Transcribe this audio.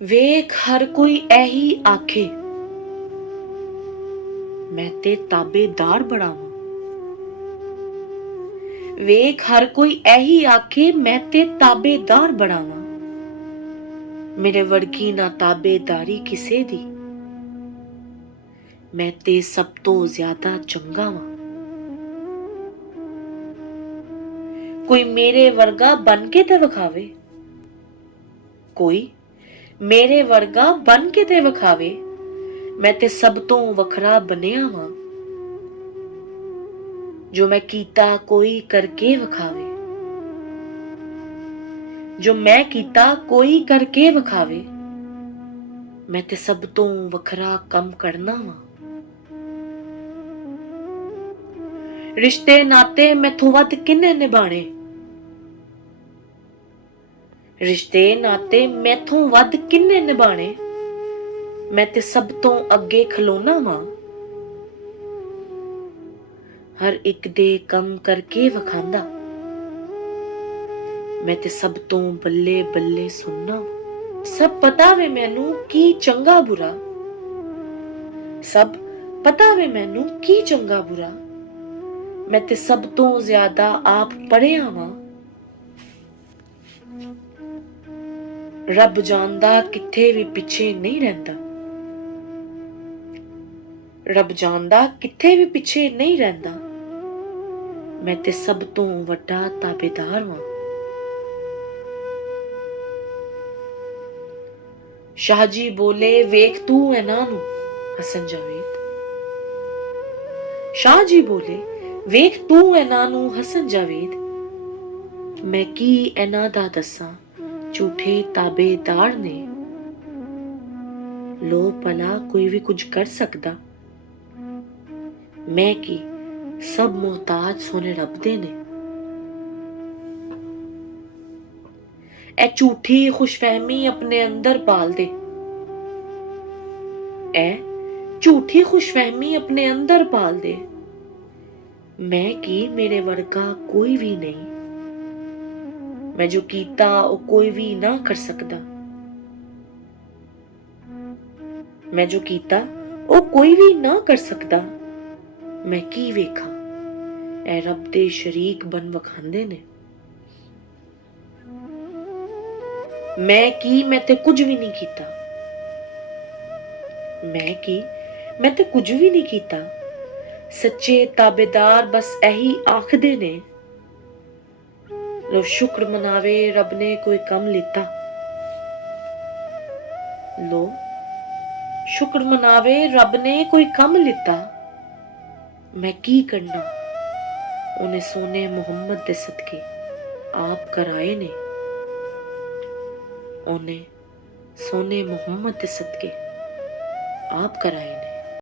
ਵੇਖ ਹਰ ਕੋਈ ਇਹੀ ਆਖੇ ਮੈਂ ਤੇ ਤਾਬੇਦਾਰ ਬਣਾਵਾਂ। ਵੇਖ ਹਰ ਕੋਈ ਇਹੀ ਆਖੇ ਮੈਂ ਤੇ ਤਾਬੇਦਾਰ ਬਣਾਵਾਂ। ਮੇਰੇ ਵਰਗੀ ਨਾ ਤਾਬੇਦਾਰੀ ਕਿਸੇ ਦੀ, ਮੈਂ ਤੇ ਸਭ ਤੋਂ ਜ਼ਿਆਦਾ ਚੰਗਾ ਵਾਂ। ਕੋਈ ਮੇਰੇ ਵਰਗਾ ਬਣ ਕੇ ਤੇ ਵਿਖਾਵੇ, ਕੋਈ ਮੇਰੇ ਵਰਗਾ ਬਣ ਕੇ ਤੇ ਵਿਖਾਵੇ। ਮੈਂ ਤੇ ਸਭ ਤੋਂ ਵੱਖਰਾ ਬਣਿਆ ਵਾਂ। ਜੋ ਮੈਂ ਕੀਤਾ ਕੋਈ ਕਰਕੇ ਵਿਖਾਵੇ, ਜੋ ਮੈਂ ਕੀਤਾ ਕੋਈ ਕਰਕੇ ਵਿਖਾਵੇ। ਮੈਂ ਤੇ ਸਭ ਤੋਂ ਵੱਖਰਾ ਕੰਮ ਕਰਨਾ ਵਾਂ। ਰਿਸ਼ਤੇ ਨਾਤੇ ਮੈਥੋਂ ਵੱਧ ਕਿੰਨੇ ਨਿਭਾਣੇ, ਰਿਸ਼ਤੇ ਨਾਤੇ ਮੈਥੋਂ ਵੱਧ ਕਿੰਨੇ ਨਿਭਾਣੇ। ਮੈਂ ਤੇ ਸਭ ਤੋਂ ਅੱਗੇ ਖਲੋਣਾ ਵਾਂ। ਹਰ ਇੱਕ ਦੇ ਕੰਮ ਕਰਕੇ ਵਿਖਾਂਦਾ, ਮੈਂ ਤੇ ਸਭ ਤੋਂ ਬੱਲੇ ਬੱਲੇ ਸੁਣਨਾ। ਸਭ ਪਤਾ ਵੇ ਮੈਨੂੰ ਕੀ ਚੰਗਾ ਬੁਰਾ, ਸਭ ਪਤਾ ਵੇ ਮੈਨੂੰ ਕੀ ਚੰਗਾ ਬੁਰਾ। ਮੈਂ ਤੇ ਸਭ ਤੋਂ ਜ਼ਿਆਦਾ ਆਪ ਪੜ੍ਹਿਆ ਵਾਂ। ਰੱਬ ਜਾਣਦਾ ਕਿੱਥੇ ਵੀ ਪਿੱਛੇ ਨਹੀਂ ਰਹਿੰਦਾ, ਰੱਬ ਜਾਣਦਾ ਕਿੱਥੇ ਵੀ ਪਿੱਛੇ ਨਹੀਂ ਰਹਿੰਦਾ। ਮੈਂ ਤੇ ਸਭ ਤੋਂ ਵੱਡਾ ਤਾਬੇਦਾਰ ਵਾਂ। ਸ਼ਾਹ ਜੀ ਬੋਲੇ ਵੇਖ ਤੂੰ ਇਹਨਾਂ ਨੂੰ ਹਸਨ ਜਾਵੇਦ। ਸ਼ਾਹ ਜੀ ਬੋਲੇ ਵੇਖ ਤੂੰ ਇਹਨਾਂ ਨੂੰ ਹਸਨ ਜਾਵੇਦ। ਮੈਂ ਕੀ ਇਹਨਾਂ ਦਾ ਦੱਸਾਂ ਝੂਠੇ ਤਾਬੇਦਾਰ ਨੇ। ਲੋ ਭਲਾ ਕੋਈ ਵੀ ਕੁਝ ਕਰ ਸਕਦਾ, ਮੈਂ ਕੀ ਸਭ ਮੁਹਤਾਜ ਸੋਨੇ ਰੱਬ ਦੇ ਨੇ। ਇਹ ਝੂਠੀ ਖੁਸ਼ਫਹਿਮੀ ਆਪਣੇ ਅੰਦਰ ਪਾਲ ਦੇ, ਇਹ ਝੂਠੀ ਖੁਸ਼ਫਹਿਮੀ ਆਪਣੇ ਅੰਦਰ ਪਾਲ ਦੇ। ਮੈਂ ਕੀ ਮੇਰੇ ਵਰਗਾ ਕੋਈ ਵੀ ਨਹੀਂ। ਮੈਂ ਜੋ ਕੀਤਾ ਉਹ ਕੋਈ ਵੀ ਨਾ ਕਰ ਸਕਦਾ। ਮੈਂ ਜੋ ਕੀਤਾ ਉਹ ਕੋਈ ਵੀ ਨਾ ਕਰ ਸਕਦਾ। ਮੈਂ ਕੀ ਵੇਖਾਂ ਇਹ ਰੱਬ ਦੇ ਸ਼ਰੀਕ ਬਣ ਵਿਖਾਂਦੇ ਨੇ। ਮੈਂ ਕੀ ਮੈਂ ਤੇ ਕੁਝ ਵੀ ਨਹੀਂ ਕੀਤਾ। ਮੈਂ ਕੀ ਮੈਂ ਤੇ ਕੁਝ ਵੀ ਨਹੀਂ ਕੀਤਾ। ਸੱਚੇ ਤਾਬੇਦਾਰ ਬਸ ਇਹੀ ਆਖਦੇ ਨੇ। ਲੋ ਸ਼ੁਕਰ ਮਨਾਵੇ ਰੱਬ ਨੇ ਕੋਈ ਕੰਮ ਲਿੱਤਾ, ਲੋ ਸ਼ੁਕਰ ਮਨਾਵੇ ਰੱਬ ਨੇ ਕੋਈ ਕੰਮ ਲਿੱਤਾ। ਮੈਂ ਕੀ ਕਰਨਾ ਉਹਨੇ ਸੋਨੇ ਮੁਹੰਮਦ ਦੇ ਸਦਕੇ ਆਪ ਕਰਾਏ ਨੇ। ਉਹਨੇ ਸੋਨੇ ਮੁਹੰਮਦ ਦੇ ਸਦਕੇ ਆਪ ਕਰਾਏ ਨੇ।